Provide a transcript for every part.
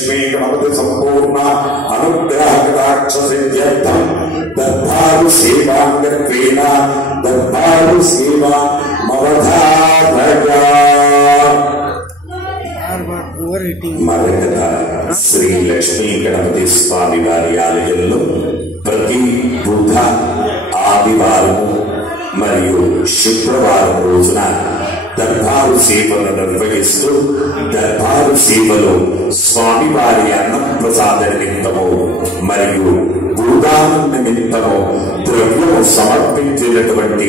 श्रीलक्ष्मी गणपति संपूर्ण अनुग्रह कटाक्ष सिद्ध्यर्थम दत्तारु सेवांगत्वेन दत्तारु सेवा मवधारया మరొక శ్రీ లక్ష్మీ గణపతి స్వామి వారి ఆలయంలో ప్రతి బుధ ఆదివారం మరియు శుక్రవారం రోజున దర్బారు సేవను నిర్వహిస్తూ దర్బారు సేవలో స్వామివారి అన్నప్రసాద నిమిత్తము మరియు భూదానం నిమిత్తము ద్రవ్యము సమర్పించినటువంటి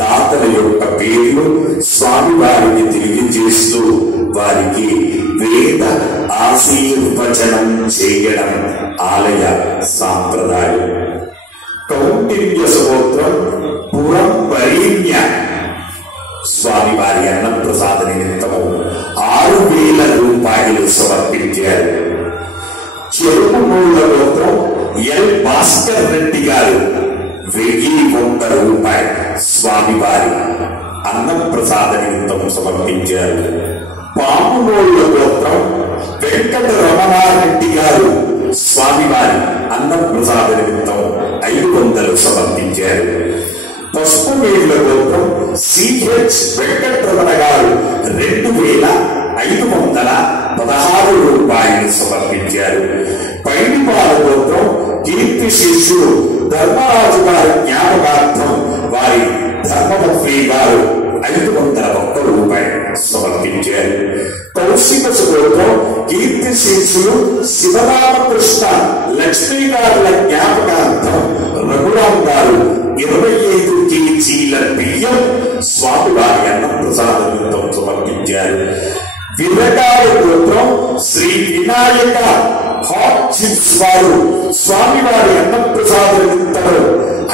దాతల యొక్క పేర్లు స్వామివారిని తెలియజేస్తూ వారికి వేద ఆశీర్వచనం చేయడం ఆలయ సాంప్రదాయం. కౌండిన్య స్తోత్రం పురం వరీణ్య స్వామివారి అన్నప్రసాద నిమిత్తము 6,000 రూపాయలు సమర్పించారు. చెరుకుమూల గోత్రం ఎల్ భాస్కర్ రెడ్డి గారు 1,100 రూపాయలు స్వామివారి అన్నప్రసాద నిమిత్తం సమర్పించారు. పామునోళ్ళ గోత్రం వెంకట రమణారెడ్డి గారు స్వామివారి అన్నప్రసాద నిమిత్తం 500 సమర్పించారు. పసుపు నీళ్ల గోత్రం సిహెచ్ వెంకటరమణ గారు 2,516 రూపాయలు సమర్పించారు. పైడిపాల గోత్రం కీర్తి శిష్యుడు ధర్మరాజు గారి జ్ఞాపకార్థం వారి ధర్మపత్రి గారు 501 రూపాయలు సమర్పించారు. కౌశిక గోత్రం కీర్తి శిష్యులు శివరామకృష్ణ లక్ష్మీ గారుల జ్ఞాపకార్థం రఘురాం గారు 25 కేజీల బియ్యం స్వామివారి అన్నప్రసాద నిమిత్తం సమర్పించారు. విరగాల గోత్రం శ్రీ వినాయక హాట్ చిప్స్ వారు స్వామివారి అన్నప్రసాద నిమిత్తం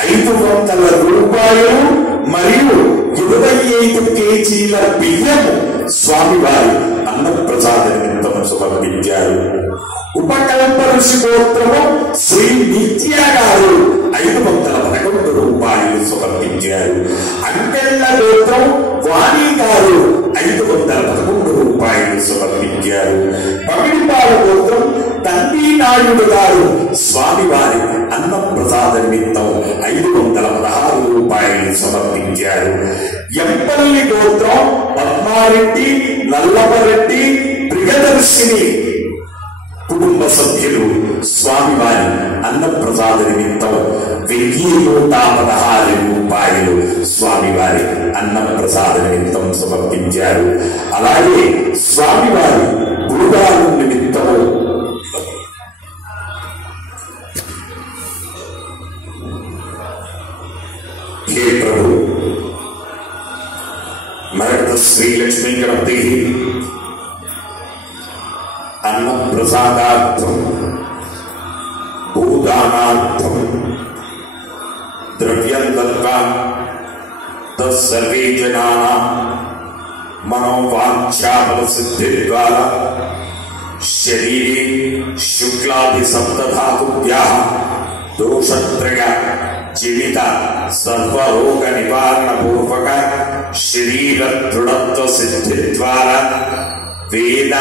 500 రూపాయలు మరియు 25 కేజీల బియ్యం స్వామివారి అన్నప్రసాద నిమిత్తం సమర్పించారు. ఉపకల్ప ఋషి గోత్రము శ్రీ నిత్య గారు 511 రూపాయలు సమర్పించారు. అంకెళ్ళ గోత్రం వాణి గారు 511 రూపాయలు సమర్పించారు. పమిడిపాల గోత్రం తండ్రి నాయుడు గారు స్వామివారి అన్నప్రసాద నిమిత్తం 516 రూపాయలు సమర్పించారు. ఎంపల్లి గోత్రం పద్మారెడ్డి నల్లపరెడ్డి ప్రియదర్శిని కుటుంబ సభ్యులు స్వామివారి అన్నప్రసాద నిమిత్తం 1,116 రూపాయలు స్వామివారి అన్నప్రసాద నిమిత్తం సమర్పించారు. అలాగే స్వామివారి గురుగారు నిమిత్తము హే ప్రభు మరొక శ్రీ లక్ష్మీ గణపతి అన్నప్రసాదార్థం భూదానార్థం ద్రవ్యం దత్వా తస్సర్వే జనానాం మనోవాంఛాఫల సిద్ధి ద్వారా శరీరే శుక్లాది సప్తధాతుభ్యాః దోషత్రయ జీవిత సర్వరోగ నివారణ పూర్వక శరీర దృఢత్వ సిద్ధి ద్వారా వేద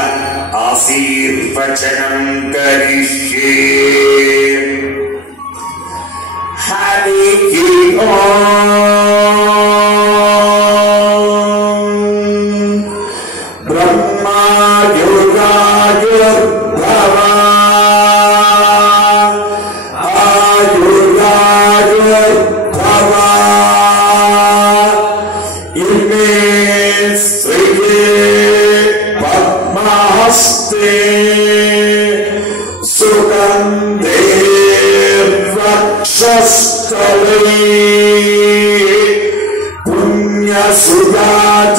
ఆశీర్వచనం కరిష్యే. హరి ఓం. బ్రహ్మాయుర్గాయుర్భవ ఆయుర్గాయుర్భవ ఇమే శ్రీయే పద్మహస్తే సుగంధే వక్షస్థలే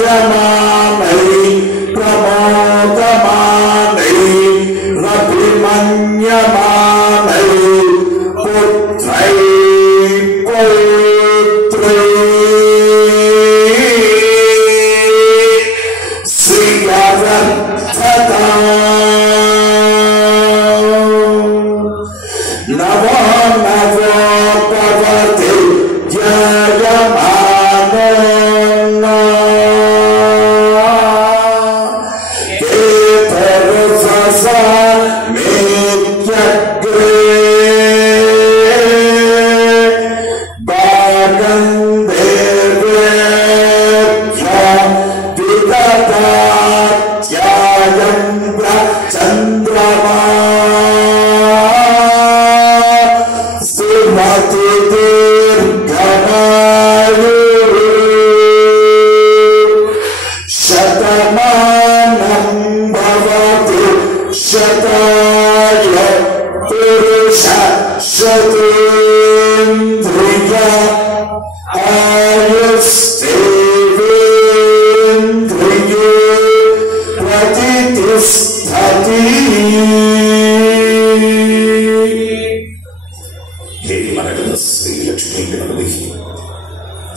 పుణ్యసుజాజమానై ప్రమోదమానై రభిమన్యమానై పుత్రై పౌత్రై శ్రీయర్థతా నవో నవో భవతి జయమానో सदात्यायं चन्द्रमा सुमति दीर्घमायुः शतमानं भवति शताय पुरुष शतेन्द्रिय आयुस्तेवेन्द्रिये प्रतिष्ठति। हे मरकत श्री लक्ष्मी गणपति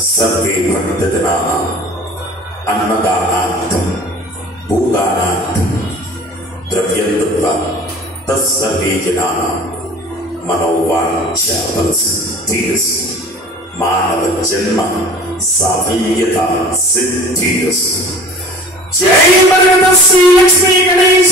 सर्वे भक्तजनाः अन्नदानार्थं भूदानार्थं द्रव्यं दत्त्वा तत्सर्वे जनानां मनोवाञ्छा फलसिद्धिरस्तु मानव जन्म साफल्यता सिद्धिरस्तु। जय मरकत श्री लक्ष्मी गणेश।